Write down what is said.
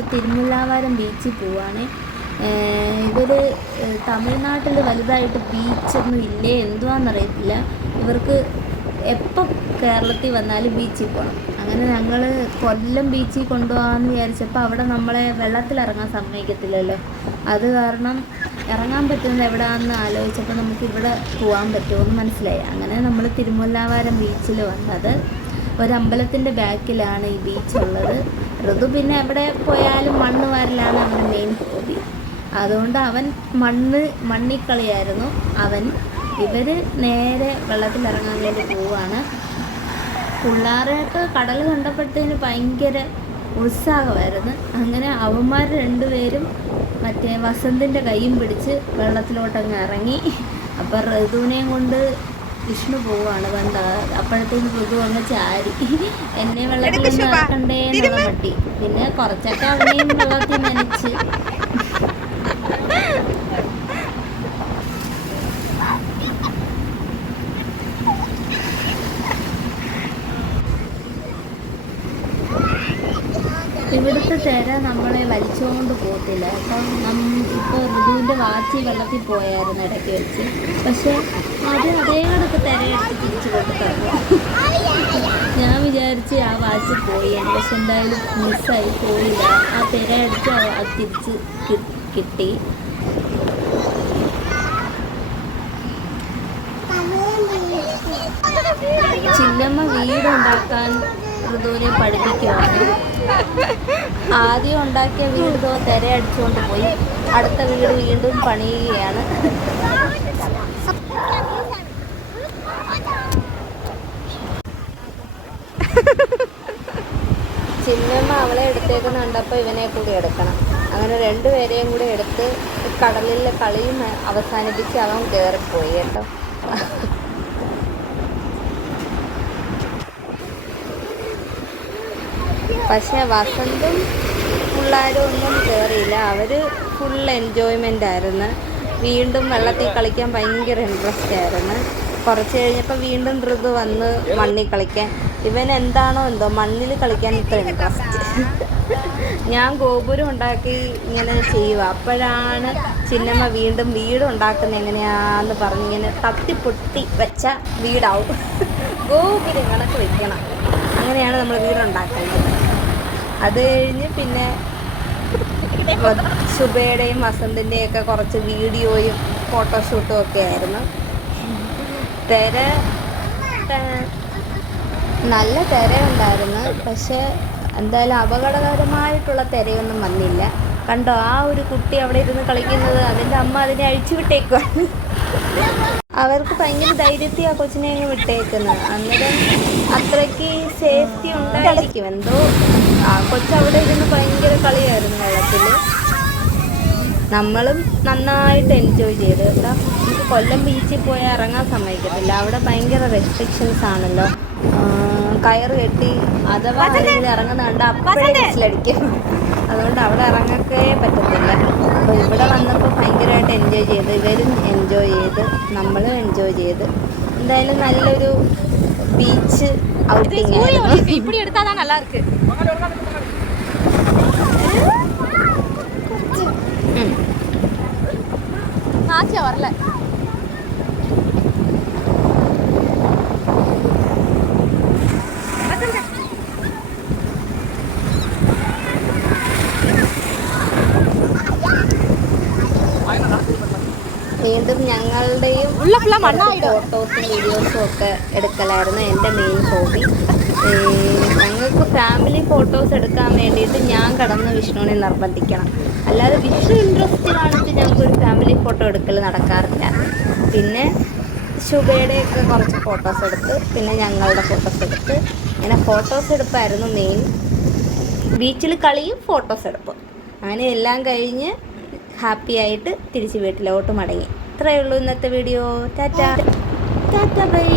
പോകുന്നത് തിരുമുല്ലാവാരം ബീച്ചിൽ പോവാണ്. ഇവർ തമിഴ്നാട്ടിൽ വലുതായിട്ട് ബീച്ചൊന്നും ഇല്ലേ എന്തുവാണെന്നറിയത്തില്ല. ഇവർക്ക് എപ്പം കേരളത്തിൽ വന്നാലും ബീച്ചിൽ പോകണം. അങ്ങനെ ഞങ്ങൾ കൊല്ലം ബീച്ചിൽ കൊണ്ടുപോകാമെന്ന് വിചാരിച്ചപ്പോൾ അവിടെ നമ്മളെ വെള്ളത്തിലിറങ്ങാൻ സമ്മതിക്കത്തില്ലല്ലോ. അത് കാരണം ഇറങ്ങാൻ പറ്റുന്നത് എവിടെയാണെന്ന് ആലോചിച്ചപ്പോൾ നമുക്ക് ഇവിടെ പോകാൻ പറ്റുമെന്ന് മനസ്സിലായി. അങ്ങനെ നമ്മൾ തിരുമുല്ലാവാരം ബീച്ചിൽ വന്നത്. ഒരമ്പലത്തിൻ്റെ ബാക്കിലാണ് ഈ ബീച്ചുള്ളത്. ഋതു പിന്നെ എവിടെ പോയാലും മണ്ണ് വാരലാണ് അവൻ്റെ മെയിൻ ഹോബി. അതുകൊണ്ട് അവൻ മണ്ണിക്കളിയായിരുന്നു അവൻ. ഇവർ നേരെ വെള്ളത്തിലിറങ്ങാൻ വേണ്ടി പോവുകയാണ്. പിള്ളേർക്ക് കടൽ കണ്ടപ്പോഴത്തേന് ഭയങ്കര ഉത്സാഹമായിരുന്നു. അങ്ങനെ അവന്മാർ രണ്ടുപേരും മറ്റേ വസന്തിൻ്റെ കൈയും പിടിച്ച് വെള്ളത്തിലോട്ടങ്ങ് ഇറങ്ങി. അപ്പം ഋതുവിനെയും കൊണ്ട് വിഷ്ണു പോവുകയാണ്. കണ്ട അപ്പോഴത്തേക്കും ഋതു അങ്ങ് ചാരി എന്നെ വെള്ളത്തിൽ ഇറക്കണ്ടേ എന്നുള്ള മട്ടി. പിന്നെ കുറച്ചൊക്കെ അവനെയും വെള്ളത്തിൽ നനച്ച്. ഇവിടുത്തെ തിര നമ്മളെ വലിച്ചുകൊണ്ട് പോകത്തില്ല. അപ്പം ഇപ്പോൾ ഋതുവിൻ്റെ വാച്ചി വെള്ളത്തിൽ പോയായിരുന്നു ഇടയ്ക്ക് വെച്ച്. പക്ഷേ അത് അതേ കണക്ക് തിരയെടുത്ത് തിരിച്ചു കൊടുത്തറിഞ്ഞു. ഞാൻ വിചാരിച്ച് ആ വാച്ച് പോയി, പക്ഷെ എന്തായാലും മിസ്സായി പോയില്ല. ആ തിര എടുത്ത് അത് തിരിച്ച് കിട്ടി. ചിന്നമ്മ വീടുണ്ടാക്കാൻ ഋതുവിനെ പഠിപ്പിക്കുകയാണ്. ആദ്യം ഉണ്ടാക്കിയ വീട് തിര അടിച്ചുകൊണ്ട് പോയി. അടുത്ത വീട് വീണ്ടും പണിയുകയാണ്. ചിന്നമ്മ അവളെ എടുത്തേക്കുന്ന കണ്ടപ്പോൾ ഇവനെ കൂടി എടുക്കണം. അങ്ങനെ രണ്ടുപേരെയും കൂടി എടുത്ത് കടലിലെ കളിയും അവസാനിപ്പിച്ച് അവൻ കയറിപ്പോയി കേട്ടോ. പക്ഷേ വസന്തും പിള്ളേരും ഒന്നും കയറിയില്ല. അവർ ഫുൾ എൻജോയ്മെൻ്റ് ആയിരുന്നു. വീണ്ടും വെള്ളത്തിൽ കളിക്കാൻ ഭയങ്കര ഇൻട്രസ്റ്റ് ആയിരുന്നു. കുറച്ച് കഴിഞ്ഞപ്പോൾ വീണ്ടും ഋതു വന്ന് മണ്ണിൽ കളിക്കാൻ. ഇവൻ എന്താണോ എന്തോ മണ്ണിൽ കളിക്കാൻ ഇത്ര ഇൻട്രസ്റ്റ്. ഞാൻ ഗോപുരം ഉണ്ടാക്കി ഇങ്ങനെ ചെയ്യുക. അപ്പോഴാണ് ചിന്നമ്മ വീണ്ടും വീട് ഉണ്ടാക്കുന്നത് എങ്ങനെയാണെന്ന് പറഞ്ഞിങ്ങനെ തട്ടിപ്പൊട്ടി വെച്ച വീടാവും. ഗോപുരം കണക്ക് വെക്കണം. അങ്ങനെയാണ് നമ്മൾ വീടുണ്ടാക്കുന്നത്. അത് കഴിഞ്ഞ് പിന്നെ ശുഭയുടെയും വസന്തിൻ്റെയൊക്കെ കുറച്ച് വീഡിയോയും ഫോട്ടോഷൂട്ടും ഒക്കെ ആയിരുന്നു. തിര നല്ല തിര ഉണ്ടായിരുന്നു. പക്ഷേ എന്തായാലും അപകടകരമായിട്ടുള്ള തിരയൊന്നും വന്നില്ല. കണ്ടോ ആ ഒരു കുട്ടി അവിടെ ഇരുന്ന് കളിക്കുന്നത്, അതിൻ്റെ അമ്മ അതിനെ അഴിച്ചു വിട്ടേക്കുവാണ്. അവർക്ക് ഭയങ്കര ധൈര്യത്തിൽ ആ കൊച്ചിനെ അങ്ങ് വിട്ടേക്കുന്നത്. അന്നേരം അത്രയ്ക്ക് സേഫ്റ്റി ഉണ്ടായിരിക്കും എന്തോ. ആ കൊച്ചവിടെ ഇരുന്ന് ഭയങ്കര കളിയായിരുന്നു വെള്ളത്തിൽ. നമ്മളും നന്നായിട്ട് എൻജോയ് ചെയ്ത് കേട്ടോ. നമുക്ക് കൊല്ലം ബീച്ചിൽ പോയാൽ ഇറങ്ങാൻ സമ്മതിക്കത്തില്ല. അവിടെ ഭയങ്കര റെസ്ട്രിക്ഷൻസ് ആണല്ലോ. കയറ് കെട്ടി അഥവാ ആരെങ്കിലും ഇറങ്ങുന്ന കണ്ട അപ്പോഴേ വിസിലടിക്കും. അതുകൊണ്ട് അവിടെ ഇറങ്ങക്കേ പറ്റത്തില്ല. അപ്പോൾ ഇവിടെ വന്നപ്പോൾ ഭയങ്കരമായിട്ട് എൻജോയ് ചെയ്ത്, ഇവരും എൻജോയ് ചെയ്ത്, നമ്മളും എൻജോയ് ചെയ്ത്. എന്തായാലും നല്ലൊരു ബീച്ച് ഔട്ടിങ് ആയിരുന്നു. വീണ്ടും ഞങ്ങളുടെയും ഫോട്ടോസും വീഡിയോസും ഒക്കെ എടുക്കലായിരുന്നു എൻ്റെ മെയിൻ ഹോബി. ഞങ്ങൾക്ക് ഫാമിലി ഫോട്ടോസ് എടുക്കാൻ വേണ്ടിയിട്ട് ഞാൻ കടന്ന് വിഷ്ണുവിനെ നിർബന്ധിക്കണം. അല്ലാതെ വിഷ്ണു ഇൻട്രസ്റ്റ് കാണിച്ച് ഞങ്ങൾക്കൊരു ഫാമിലി ഫോട്ടോ എടുക്കൽ നടക്കാറില്ല. പിന്നെ ശുഭയുടെയൊക്കെ കുറച്ച് ഫോട്ടോസ് എടുത്ത്, പിന്നെ ഞങ്ങളുടെ ഫോട്ടോസ് എടുത്ത്, ഇങ്ങനെ ഫോട്ടോസ് എടുപ്പായിരുന്നു മെയിൻ. ബീച്ചിൽ കളിയും ഫോട്ടോസ് എടുപ്പും. അങ്ങനെ എല്ലാം കഴിഞ്ഞ് ഹാപ്പി ആയിട്ട് തിരിച്ച് വീട്ടിലോട്ട് മടങ്ങി. ഇത്രയേ ഉള്ളൂ ഇന്നത്തെ വീഡിയോ. ടാറ്റ ടാറ്റ ബൈ.